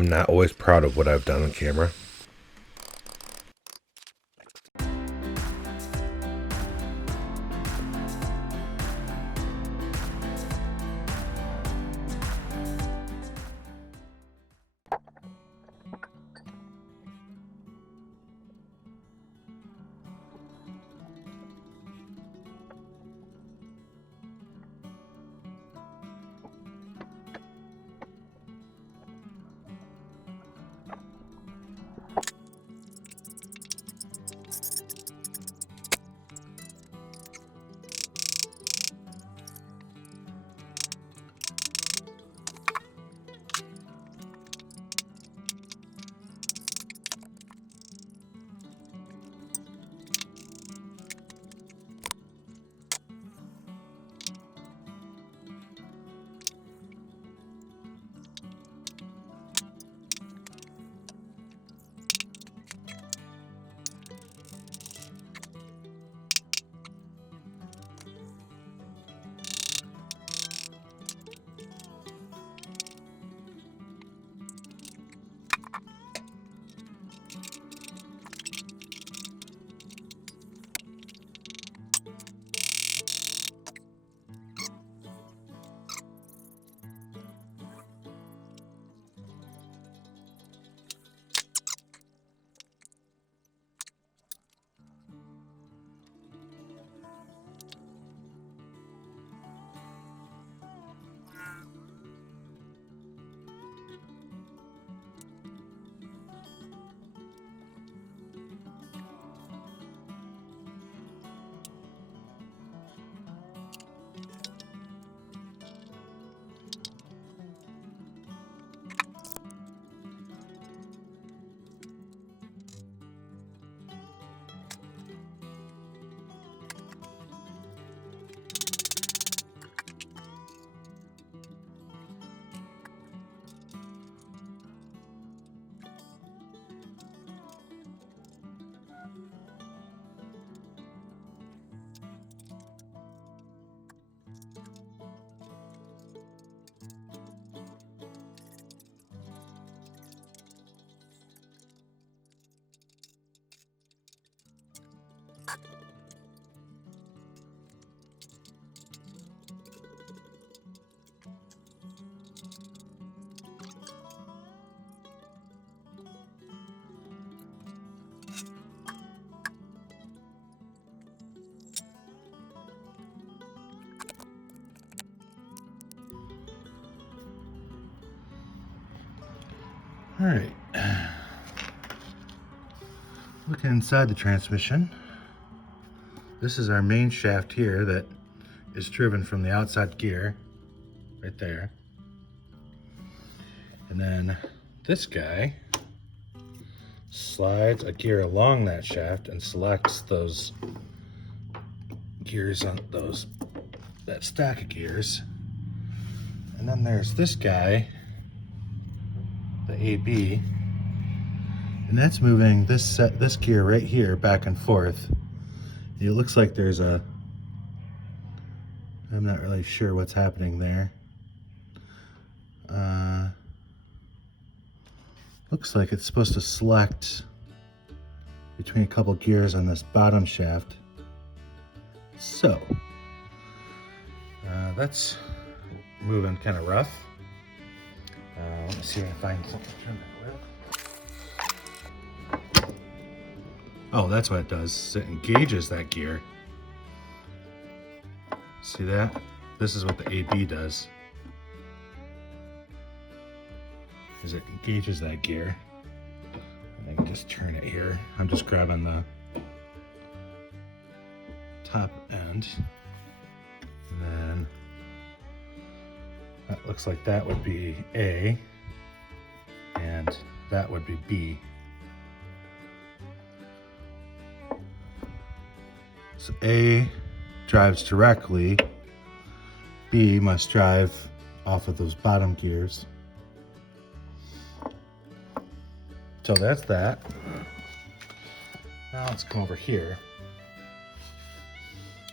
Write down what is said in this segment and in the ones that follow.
I'm not always proud of what I've done on camera. All right, looking inside the transmission, this is our main shaft here that is driven from the outside gear, right there. And then this guy slides a gear along that shaft and selects those gears on that stack of gears. And then there's this guy, the AB, and that's moving this gear right here back and forth. It looks like there's I'm not really sure what's happening there. Looks like it's supposed to select between a couple gears on this bottom shaft. So that's moving kind of rough. Let me see if I can find something to turn that with. Oh, that's what it does. It engages that gear. See that? This is what the AB does. Is it engages that gear. And I can just turn it here. I'm just grabbing the top end. And then that looks like that would be A, and that would be B. So A drives directly, B must drive off of those bottom gears. So that's that. Now let's come over here.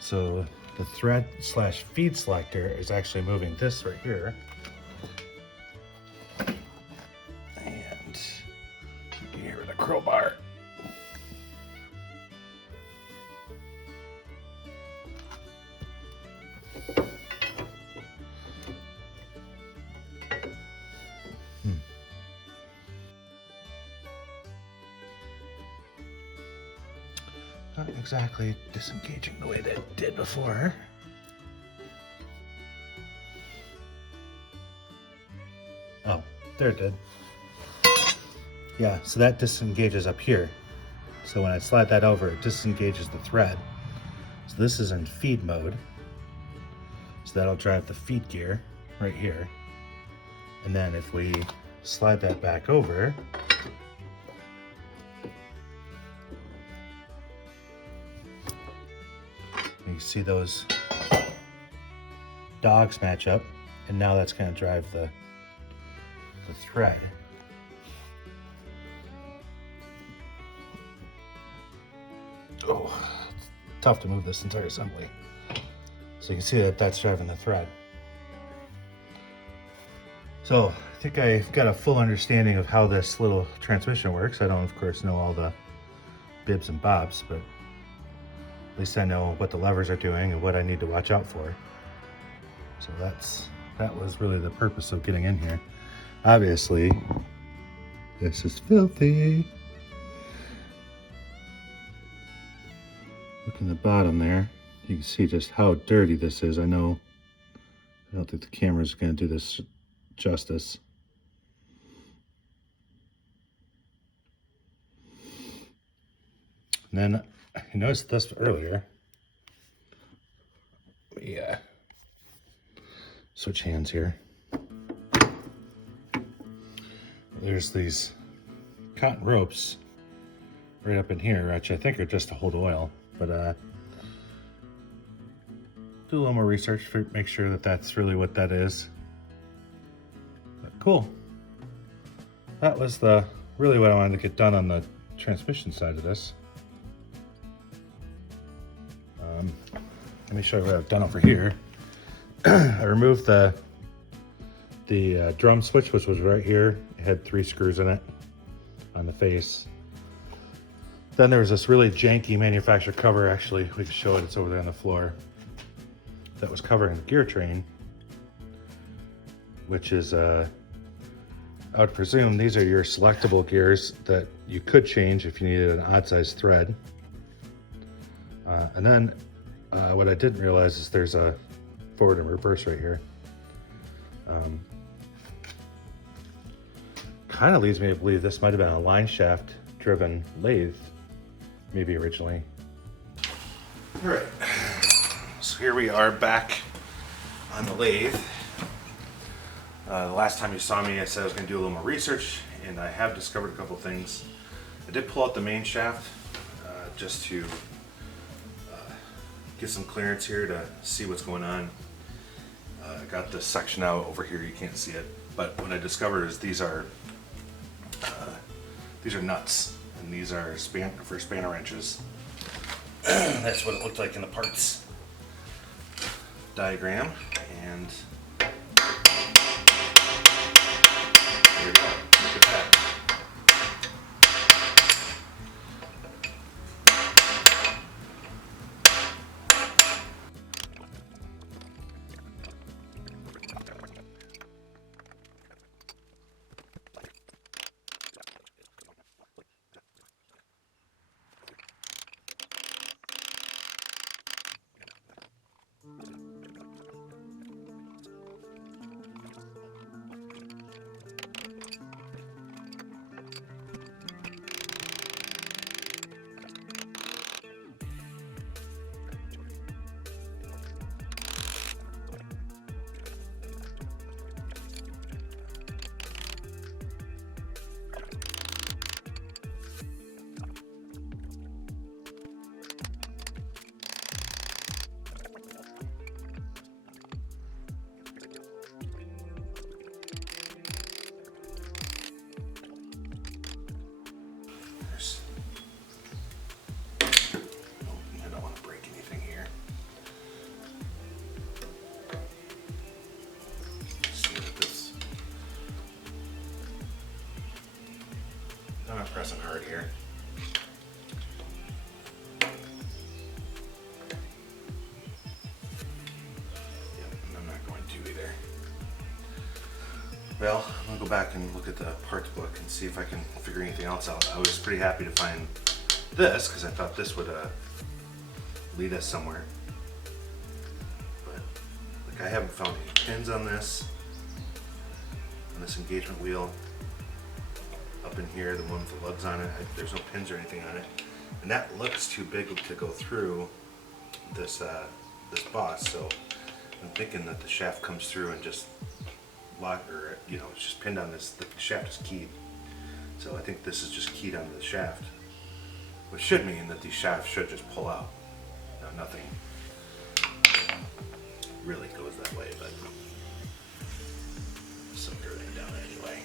So the thread slash feed selector is actually moving this right here. crowbar. Not exactly disengaging the way that it did before. Oh, there it did. Yeah, so that disengages up here. So when I slide that over, it disengages the thread. So this is in feed mode. So that'll drive the feed gear right here. And then if we slide that back over, you see those dogs match up, and now that's going to drive the thread. Oh, it's tough to move this entire assembly. So you can see that that's driving the thread. So I think I've got a full understanding of how this little transmission works. I don't, of course, know all the bibs and bobs, but at least I know what the levers are doing and what I need to watch out for. So that was really the purpose of getting in here. Obviously, this is filthy. Look in the bottom there. You can see just how dirty this is. I don't think the camera's going to do this justice. And then I noticed this earlier. Yeah. Switch hands here. There's these cotton ropes right up in here, which I think are just to hold oil. But do a little more research to make sure that that's really what that is. But cool. That was really what I wanted to get done on the transmission side of this. Let me show you what I've done over here. I removed the drum switch, which was right here. It had 3 screws in it on the face. Then there was this really janky manufacturer cover. Actually, we can show it. It's over there on the floor. That was covering the gear train, which is, I would presume these are your selectable gears that you could change if you needed an odd size thread. And then what I didn't realize is there's a forward and reverse right here. Kind of leads me to believe this might have been a line shaft driven lathe, maybe originally. All right, so here we are back on the lathe. The last time you saw me, I said I was going to do a little more research, and I have discovered a couple things. I did pull out the main shaft just to get some clearance here to see what's going on. I got this section out over here, you can't see it, but what I discovered is these are nuts, and these are for spanner wrenches. That's what it looked like in the parts diagram, and there you go. Look at that. I'm not pressing hard here. I'm not going to either. Well, I'm going to go back and look at the parts book and see if I can figure anything else out. I was pretty happy to find this because I thought this would lead us somewhere. But like, I haven't found any pins on this engagement wheel. Up in here, the one with the lugs on it, there's no pins or anything on it. And that looks too big to go through this boss, so I'm thinking that the shaft comes through and just lock, or it's just pinned on this. The shaft is keyed, so I think this is just keyed onto the shaft, which should mean that these shafts should just pull out. Now, nothing really goes that way, but some dirt down anyway.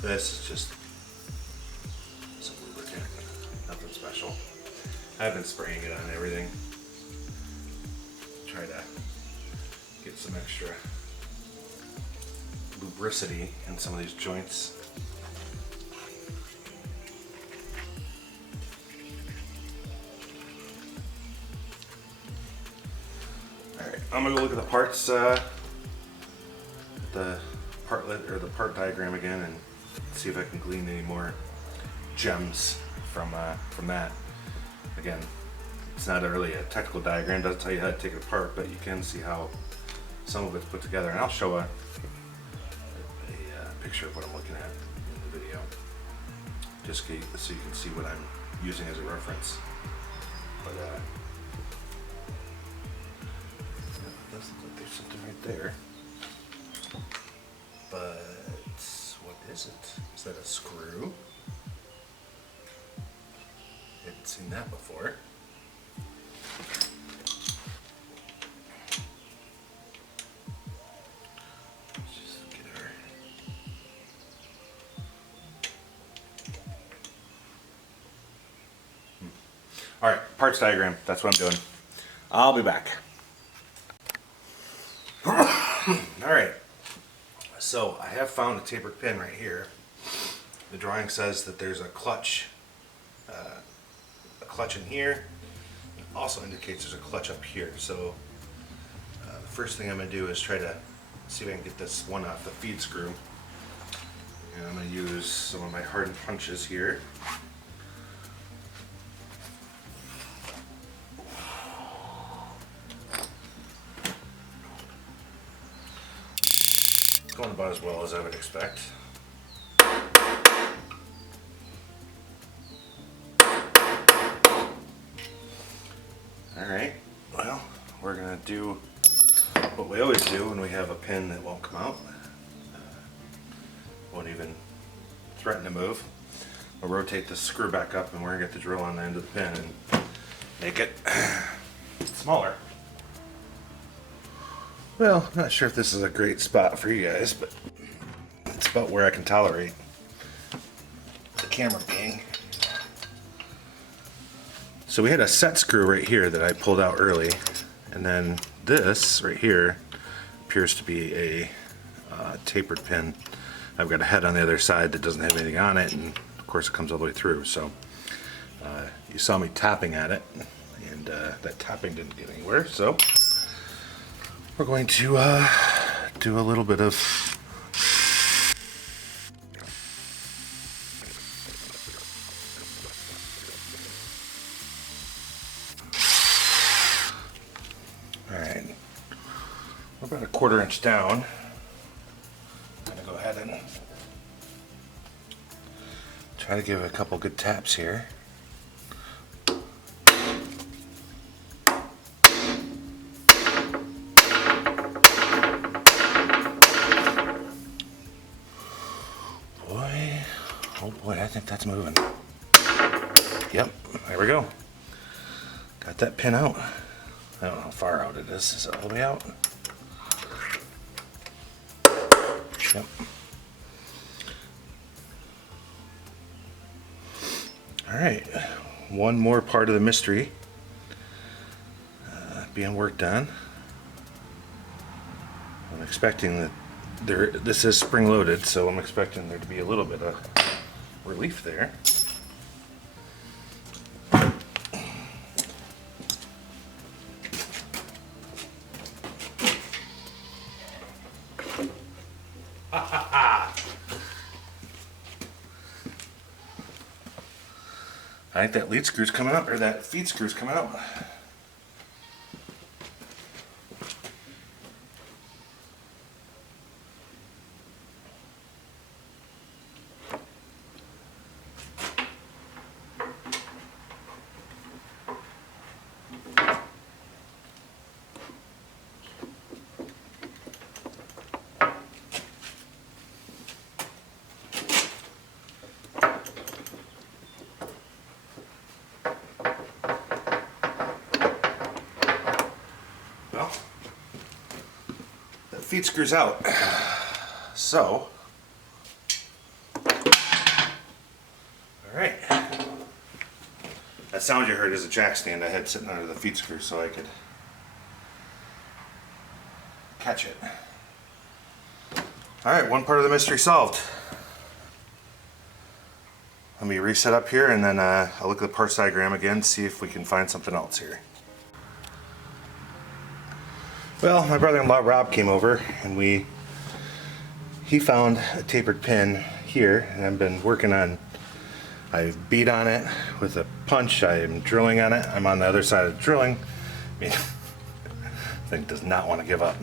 This is just some lubricant, nothing special. I've been spraying it on everything. Try to get some extra lubricity in some of these joints. Alright, I'm gonna go look at the parts, the part diagram again, and see if I can glean any more gems from that. Again, it's not really a technical diagram, doesn't tell you how to take it apart, but you can see how some of it's put together, and I'll show a picture of what I'm looking at in the video, just so you can see what I'm using as a reference. But it does look like there's something right there. But what is it? Is that a screw? Hadn't seen that before. Let's just get our... Alright, parts diagram. That's what I'm doing. I'll be back. Alright. So I have found a tapered pin right here. The drawing says that there's a clutch in here. It also indicates there's a clutch up here. So the first thing I'm going to do is try to see if I can get this one off the feed screw. And I'm going to use some of my hardened punches here. It's going about as well as I would expect. Alright, well, we're going to do what we always do when we have a pin that won't come out. Won't even threaten to move. We'll rotate the screw back up, and we're going to get the drill on the end of the pin and make it smaller. Well, I'm not sure if this is a great spot for you guys, but it's about where I can tolerate the camera being. So we had a set screw right here that I pulled out early, and then this right here appears to be a tapered pin. I've got a head on the other side that doesn't have anything on it, and of course it comes all the way through. So you saw me tapping at it, and that tapping didn't get anywhere. So we're going to do a little bit of we're about a 1/4 inch down. I'm going to go ahead and try to give it a couple good taps here. Boy, oh boy, I think that's moving. Yep, there we go. Got that pin out. I don't know how far out it is. Is it all the way out? Yep. Alright, one more part of the mystery being worked on. I'm expecting that this is spring loaded, so I'm expecting there to be a little bit of relief there. I think that lead screw's coming out, or that feed screw's coming out. Well, that feed screw's out. So, alright. That sound you heard is a jack stand I had sitting under the feed screw so I could catch it. Alright, one part of the mystery solved. Let me reset up here and then I'll look at the parts diagram again, see if we can find something else here. Well, my brother-in-law Rob came over and he found a tapered pin here, and I've been working on, I've beat on it with a punch, I am drilling on it, I'm on the other side of the drilling. I mean, thing does not want to give up.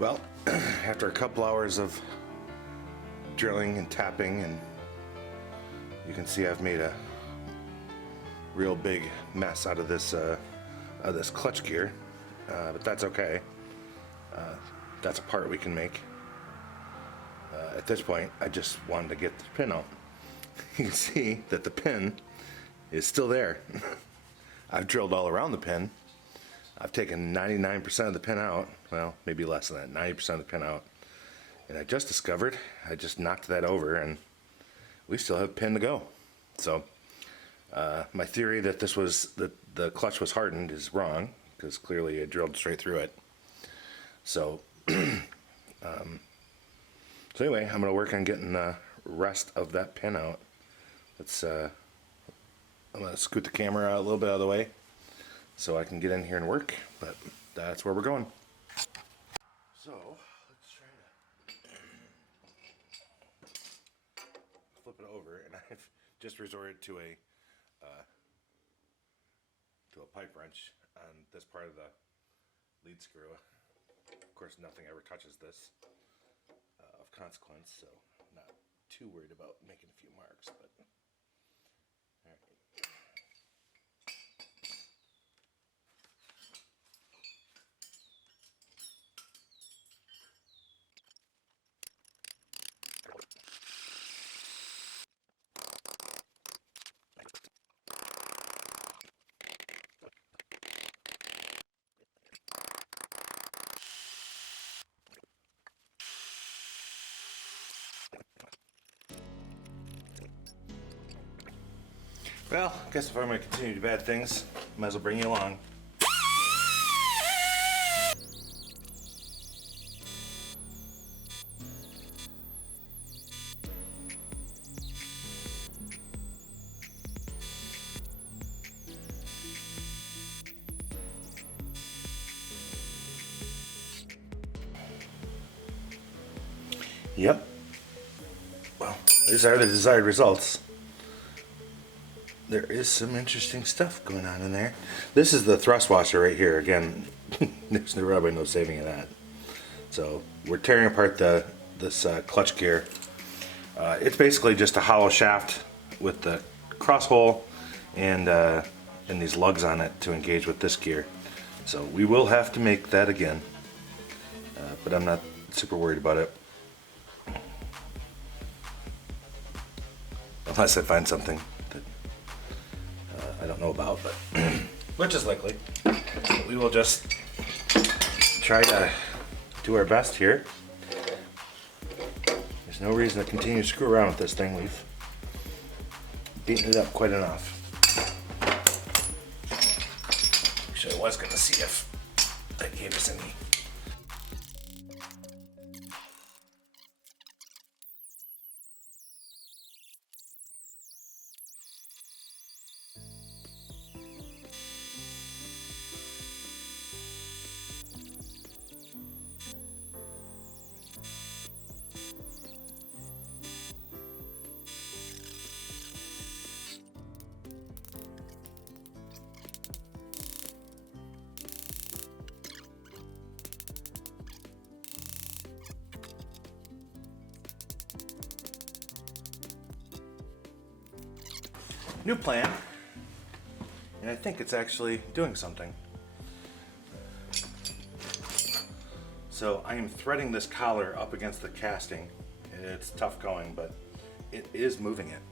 Well, after a couple hours of drilling and tapping, and you can see I've made a real big mess out of this clutch gear, but that's okay. That's a part we can make. At this point, I just wanted to get the pin out. You can see that the pin is still there. I've drilled all around the pin. I've taken 99% of the pin out, well, maybe less than that, 90% of the pin out. And I just discovered, I just knocked that over and we still have a pin to go. So, my theory that this was, that the clutch was hardened is wrong, because clearly I drilled straight through it. So, so anyway, I'm going to work on getting the rest of that pin out. Let's, I'm going to scoot the camera a little bit out of the way so I can get in here and work, but that's where we're going. So, let's try to flip it over, and I've just resorted to a pipe wrench on this part of the lead screw. Of course, nothing ever touches this of consequence, so I'm not too worried about making a few marks, but all right. Well, I guess if I'm going to continue to do bad things, might as well bring you along. Yep. Well, These are the desired results. There is some interesting stuff going on in there. This is the thrust washer right here. Again, there's probably no saving of that. So we're tearing apart this clutch gear. It's basically just a hollow shaft with the cross hole and these lugs on it to engage with this gear. So we will have to make that again, but I'm not super worried about it. Unless I find something that I don't know about, but which is likely. But we will just try to do our best here. There's no reason to continue to screw around with this thing. We've beaten it up quite enough. Actually, I was going to see if that gave us any. New plan, and I think it's actually doing something. So I am threading this collar up against the casting. It's tough going, but it is moving it.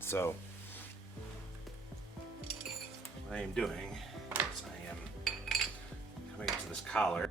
So what I am doing is I am coming up to this collar.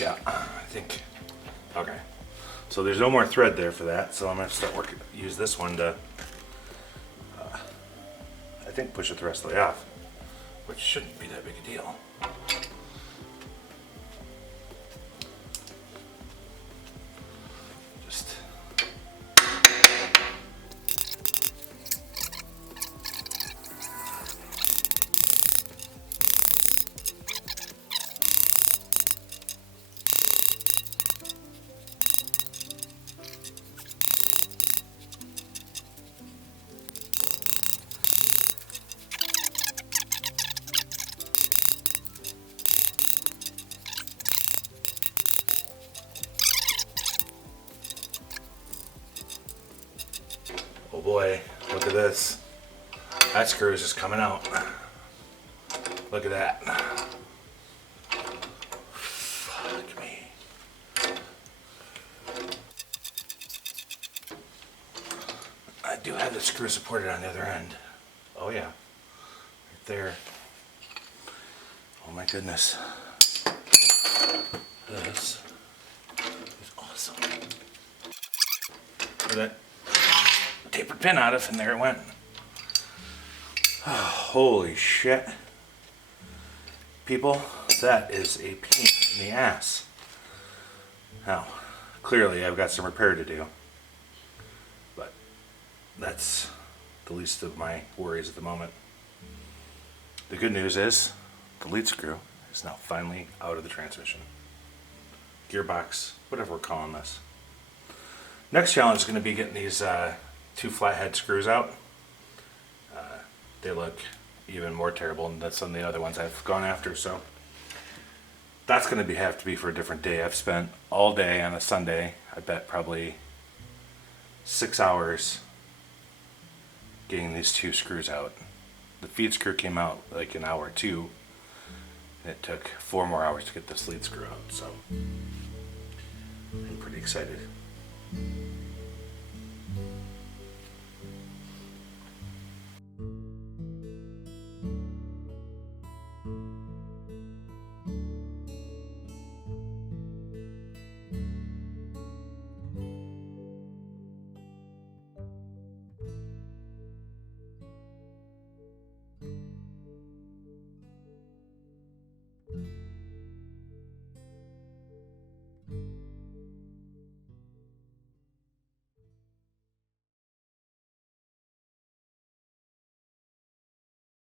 Yeah, I think, okay. So there's no more thread there for that, so I'm gonna start use this one to, I think, push it the rest of the way off, which shouldn't be that big a deal. Just oh boy, look at this. That screw is just coming out. Look at that. Fuck me. I do have the screw supported on the other end. Oh yeah, right there. Oh my goodness. This is awesome. Look at that tapered pin out of, and there it went. Oh, holy shit. People, that is a pain in the ass. Now, clearly I've got some repair to do, but that's the least of my worries at the moment. The good news is the lead screw is now finally out of the transmission. Gearbox, whatever we're calling this. Next challenge is going to be getting these two flathead screws out. They look even more terrible than some of the other ones I've gone after, so that's going to have to be for a different day. I've spent all day on a Sunday, I bet probably 6 hours getting these two screws out. The feed screw came out like an hour or two, And it took 4 more hours to get this lead screw out, so I'm pretty excited.